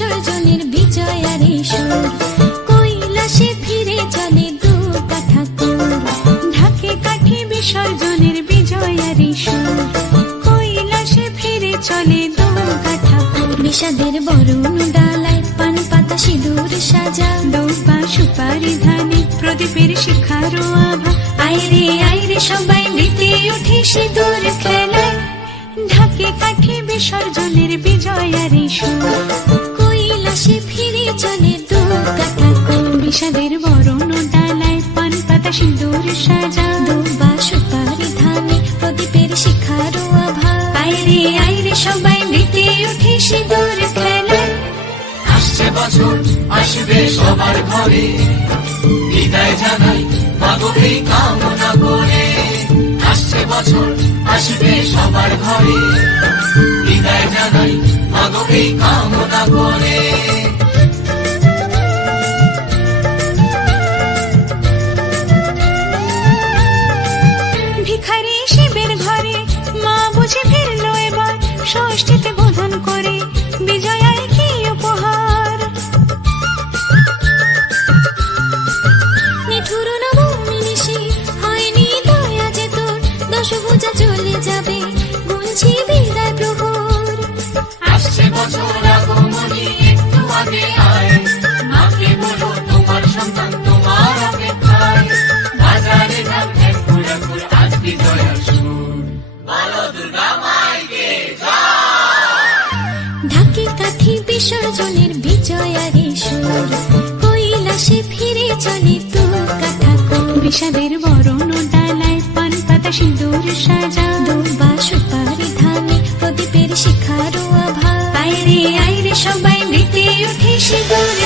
বিসর্জনের বিজয়ারে সুর, কৈলাসে ফিরে চলে দুর্গা ঠাকুর। ঢাকে কাঠি বিসর্জনের বিজয়ারে সুর, কৈলাসে ফিরে চলে দুর্গা ঠাকুর। বিষাদের বরণ ডালায় পান পাতা সিঁদুর সাজা, দৌপা সুপারি ধানে প্রদীপের শিখারো আভা। আইরে সবাই মেতে উঠে সিঁদুর খেলায়, ঢাকে কাঠি বিসর্জনের বিজয়ারে সুর, কৈলাসে ফিরে চলে দুর্গা ঠাকুর। বিষাদের বরণ ডালায় পান পাতা সিঁদুর সাজা, দৌপা সুপারি ধানে প্রদীপের শিখারো আভা। আইরে সবাই মেতে উঠে সিঁদুর খেলায়। আসছে বছর আসবে সবার ঘরে, বিদায় জানাই মাগো এই কামনা করে। আসছে বছর আসবে সবার ঘরে, বিদায় জানাই মাগো এই কামনা করে। ভিখারি শিবের ঘরে মা বুঝে ফিরলো এবার, ষষ্ঠীতে বোধন করে বিজয়ায় কি উপহার। নিঠুর নবমী নিশি হয়নি দয়া যে তোর, দশভুজা চলে যাবে গুনছি বিদায় প্রহর। আসছে বছর আগমনী একটু আগে আয়, মাকে বলো তোমার সন্তান তোমার অপেক্ষায়। বাজারে ঢাক ঢাকুর ঢাকুর আজ বিজয়ার সুর, বলো দুর্গা মাইকে জয়। ঢাকে কাঠি বিসর্জনের বিজয়ারে সুর, কৈলাসে ফিরে চলে দুর্গা ঠাকুর। বিষাদের বরণ ডালায় পান পাতা সিঁদুর সাজা, দৌপা সুপারি ধানে প্রদীপের শিখারো আভা। আইরে সবাই মেতে উঠে সিঁদুর